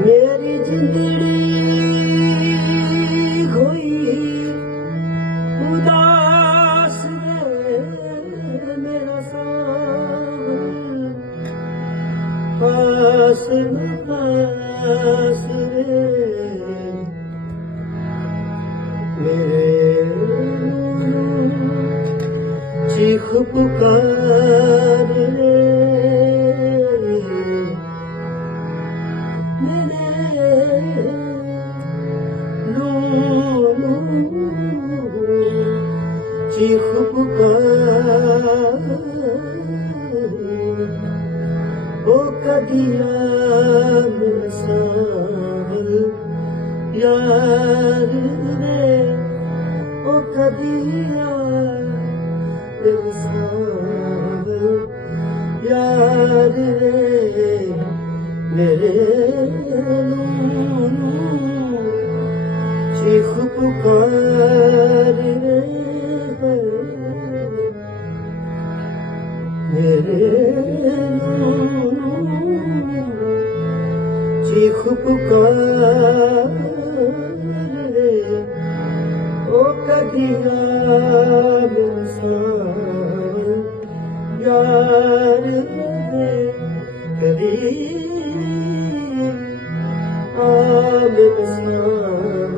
मेरी जिंदड़ी कोई उदास रे मेरा सावन पास रे मेरे चीख पुकार रे चीख पुकार ओ कदिया मेरा सावल यार रे ओ कदिया मेरा सावल यार रे मेरे चीख पुकार रे मेरे चीख पुकार रे ओ कदिया मेरा सावल यार रे कभी मेरा सावल